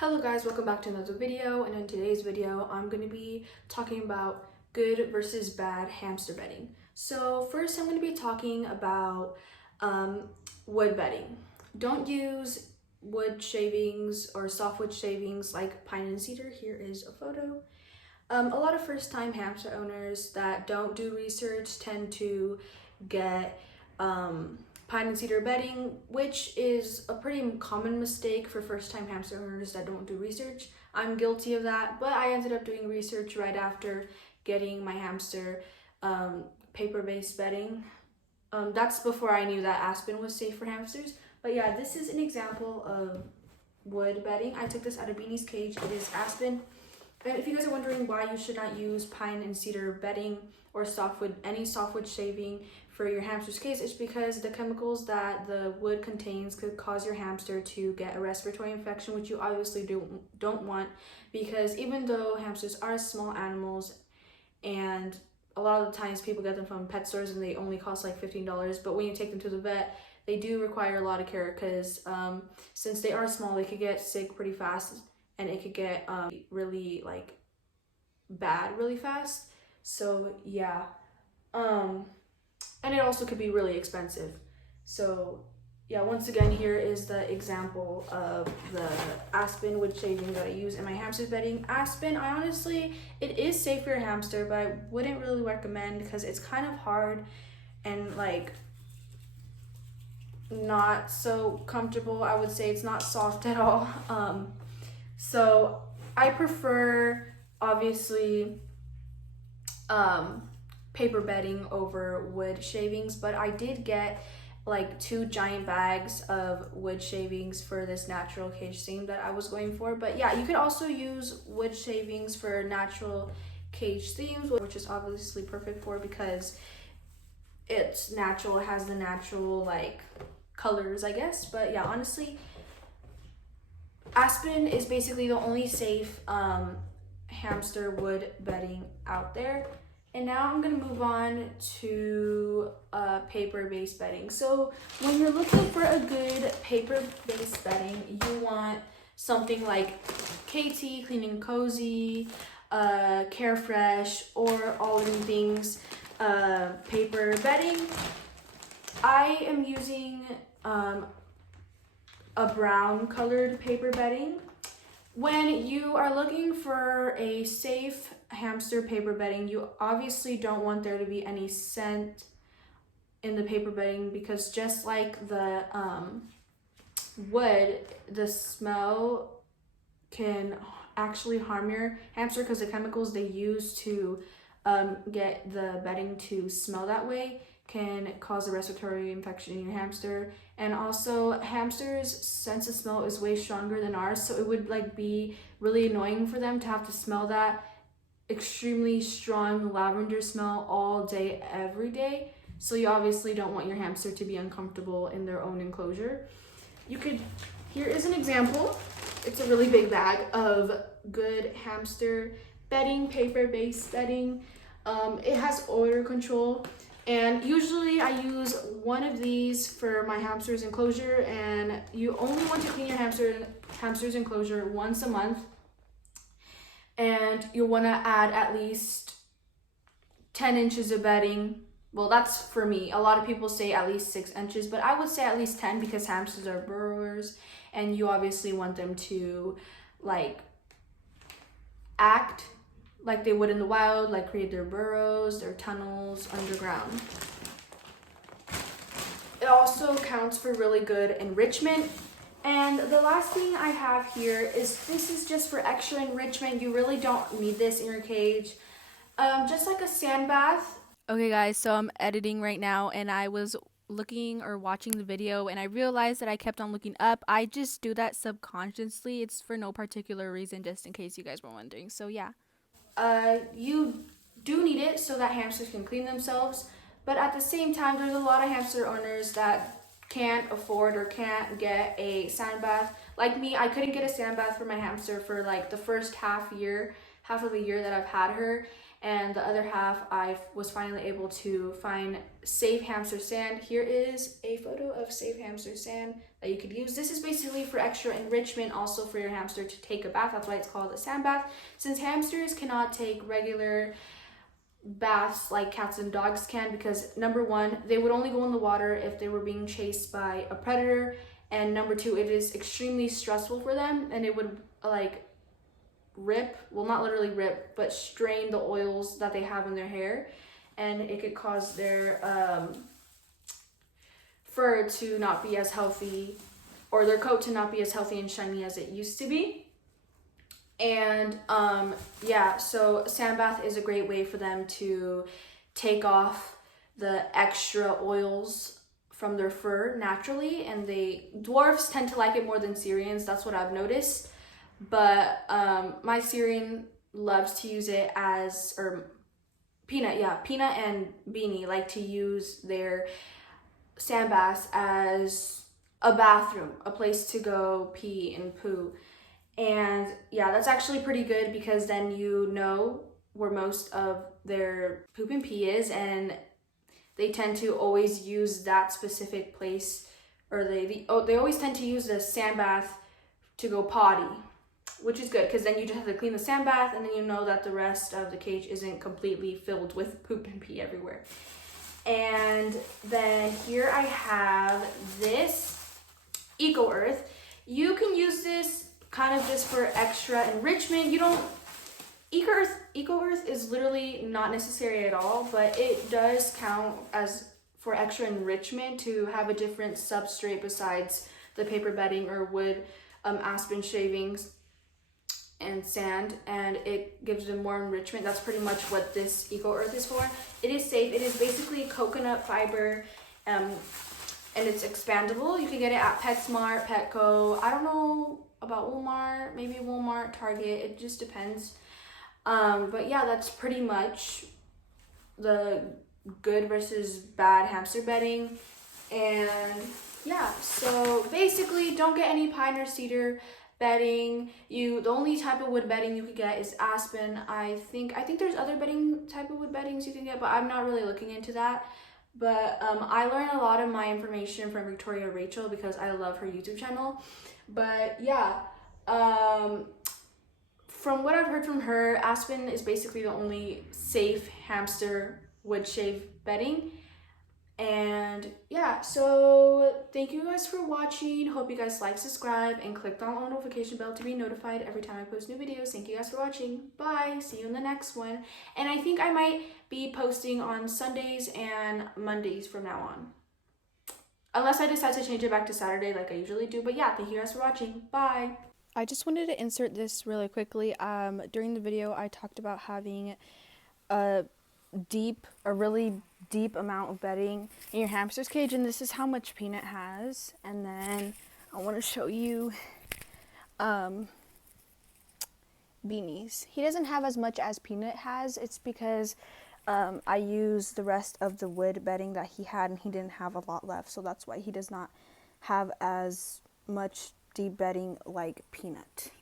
Hello guys, welcome back to another video, and in today's video I'm going to be talking about good versus bad hamster bedding. So first I'm going to be talking about wood bedding. Don't use wood shavings or softwood shavings like pine and cedar. Here is a photo. A lot of first-time hamster owners that don't do research tend to get pine and cedar bedding, which is a pretty common mistake for first-time hamster owners that don't do research. I'm guilty of that, but I ended up doing research right after getting my hamster paper-based bedding. That's before I knew that aspen was safe for hamsters. But yeah, this is an example of wood bedding. I took this out of Beanie's cage. It is aspen. And if you guys are wondering why you should not use pine and cedar bedding or any softwood shaving for your hamster's cage, it's because the chemicals that the wood contains could cause your hamster to get a respiratory infection, which you obviously don't want, because even though hamsters are small animals and a lot of the times people get them from pet stores and they only cost like $15, but when you take them to the vet, they do require a lot of care because since they are small, they could get sick pretty fast and it could get really like bad really fast. So yeah, and it also could be really expensive. So yeah, once again, here is the example of the aspen wood shaving that I use in my hamster's bedding. Aspen, it is safe for your hamster, but I wouldn't really recommend because it's kind of hard and like not so comfortable. I would say it's not soft at all. So I prefer obviously paper bedding over wood shavings, but I did get like 2 giant bags of wood shavings for this natural cage theme that I was going for. But yeah, you could also use wood shavings for natural cage themes, which is obviously perfect for because it's natural, it has the natural like colors, I guess. But yeah, honestly, aspen is basically the only safe hamster wood bedding out there. And now I'm gonna move on to paper-based bedding. So when you're looking for a good paper-based bedding, you want something like KT, Clean and Cozy, Carefresh, or All Living Things paper bedding. I am using a brown colored paper bedding. When you are looking for a safe hamster paper bedding, you obviously don't want there to be any scent in the paper bedding because just like the wood, the smell can actually harm your hamster because the chemicals they use to get the bedding to smell that way can cause a respiratory infection in your hamster. And also hamsters' sense of smell is way stronger than ours, so it would like be really annoying for them to have to smell that extremely strong lavender smell all day every day. So you obviously don't want your hamster to be uncomfortable in their own enclosure. Here is an example. It's a really big bag of good hamster bedding, paper-based bedding. It has odor control. And usually I use one of these for my hamster's enclosure, and you only want to clean your hamster's enclosure once a month. And you'll want to add at least 10 inches of bedding. Well, that's for me. A lot of people say at least 6 inches, but I would say at least 10 because hamsters are burrowers and you obviously want them to like act like they would in the wild, like create their burrows, their tunnels underground. It also counts for really good enrichment. And the last thing I have here is this is just for extra enrichment. You really don't need this in your cage. Just like a sand bath. Okay guys, so I'm editing right now and I was looking or watching the video and I realized that I kept on looking up. I just do that subconsciously. It's for no particular reason, just in case you guys were wondering. So yeah. You do need it so that hamsters can clean themselves, but at the same time there's a lot of hamster owners that can't afford or can't get a sand bath. Like me, I couldn't get a sand bath for my hamster for like the first half of the year that I've had her, and the other half I was finally able to find safe hamster sand. Here is a photo of safe hamster sand that you could use. This is basically for extra enrichment, also for your hamster to take a bath. That's why it's called a sand bath. Since hamsters cannot take regular baths like cats and dogs can, because number one, they would only go in the water if they were being chased by a predator, and number two, it is extremely stressful for them, and it would like rip, well, not literally rip, but strain the oils that they have in their hair, and it could cause their fur to not be as healthy, or their coat to not be as healthy and shiny as it used to be. And yeah, so a sand bath is a great way for them to take off the extra oils from their fur naturally, and dwarfs tend to like it more than Syrians. That's what I've noticed. But my Syrian loves to use it as, or Peanut and Beanie like to use their sand baths as a bathroom, a place to go pee and poo. And yeah, that's actually pretty good, because then you know where most of their poop and pee is, and they tend to always use that specific place, or they always tend to use the sand bath to go potty, which is good, because then you just have to clean the sand bath, and then you know that the rest of the cage isn't completely filled with poop and pee everywhere. And then here I have this Eco Earth. You can use this kind of just for extra enrichment. Eco Earth is literally not necessary at all, but it does count as for extra enrichment to have a different substrate besides the paper bedding or wood, aspen shavings and sand, and it gives them more enrichment. That's pretty much what this Eco Earth is for. It is safe. It is basically coconut fiber, and it's expandable. You can get it at PetSmart, Petco. I don't know about Walmart, maybe Walmart, Target. It just depends. But yeah, that's pretty much the good versus bad hamster bedding. And yeah, so basically, don't get any pine or cedar bedding. The only type of wood bedding you could get is aspen. I think there's other type of wood beddings you can get, but I'm not really looking into that. But I learned a lot of my information from Victoria Rachel, because I love her YouTube channel. But yeah, from what I've heard from her, aspen is basically the only safe hamster wood shave bedding. And yeah, so thank you guys for watching. Hope you guys like, subscribe, and click on the notification bell to be notified every time I post new videos. Thank you guys for watching. Bye. See you in the next one. And I think I might be posting on Sundays and Mondays from now on, unless I decide to change it back to Saturday like I usually do. But yeah, thank you guys for watching. Bye. I just wanted to insert this really quickly. During the video, I talked about having a really deep amount of bedding in your hamster's cage, and this is how much Peanut has. And then I want to show you Beanie's. He doesn't have as much as Peanut has. It's because I used the rest of the wood bedding that he had, and he didn't have a lot left, so that's why he does not have as much deep bedding like Peanut.